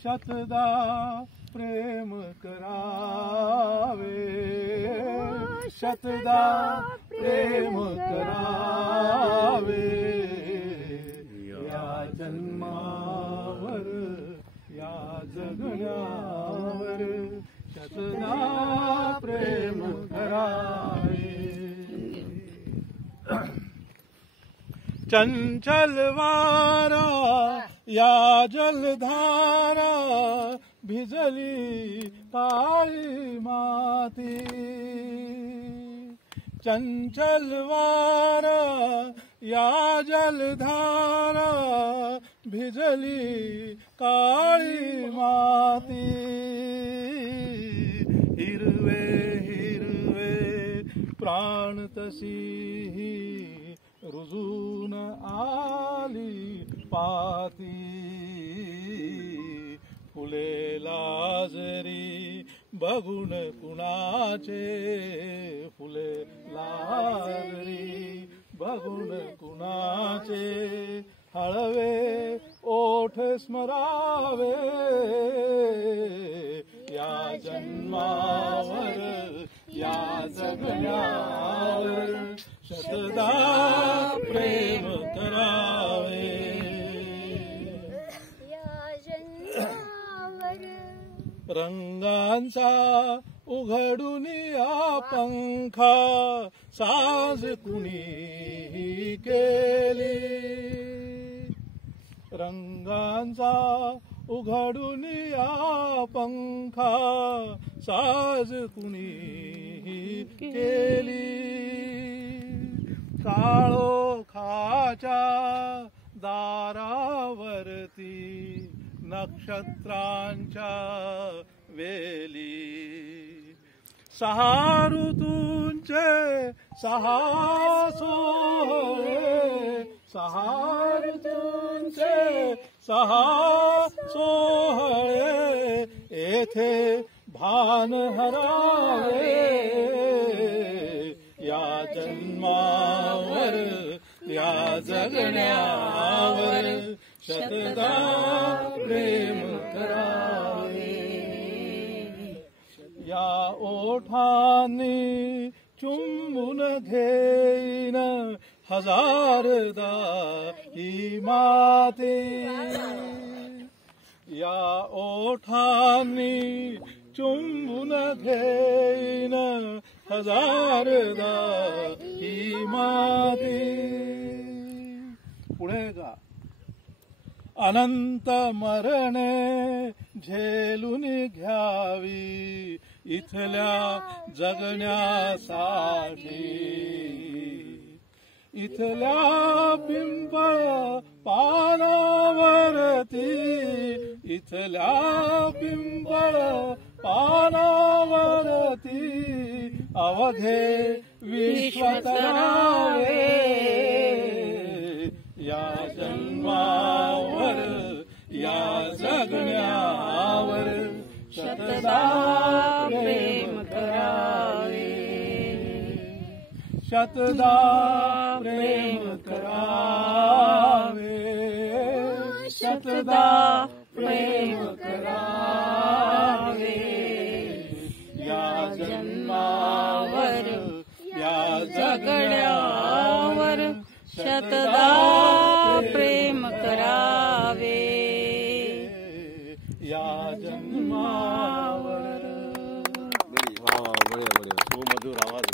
शतदा प्रेम करावे, शतदा प्रेम करावे, या जन्मावर या जगण्यावर शतदा प्रेम करावे। चंचल वारा या जलधारा भिजली काळी माती, चंचल वारा या जलधारा भिजली काळी माती, हिरवे हिरवे प्राण तशी रुजून आली पाती, फुले लाजरी बघून कुणाचे, फुले लाजरी बघून कुणाचे, हळवे ओठ स्मरावे, या जन्मावर या जगण्यावर शतदा प्रेम करावे, या जन्मावर रंगांचा उघडून या पंखा साज कुणी केली, रंगांचा उघडून या पंखा साज कुणी केली, काळोखाच्या दारावरती नक्षत्रांच्या वेली, सहा ऋतूंचे सहा सोहळे, सहा ऋतूंचे सहा सोहळे, येथे भान हरावे, या जन्मावर या जगण्यावर शतदा प्रेम करावे, या ओठांनी चुंबून घेईन हजारदा ही माती, या ओठांनी चुंबून घेईन हजारदा ही माती। पुढे गा, अनंत मरणे झेलून घ्यावी इथल्या जगण्यासाठी, इथल्या पिंपळ पानावरती, इथल्या पिंपळ पानावरती अवघे विश्वतरावे, या जन्मावर या जगण्यावर शतदा प्रेम करावे, शतदा प्रेम करावे, शतदा प्रेम करावे, या जन्मावर या जगण्यावर शतदा प्रेम करावे, या जन्मावर। बढिया बढिया, सुमधुर आवाज।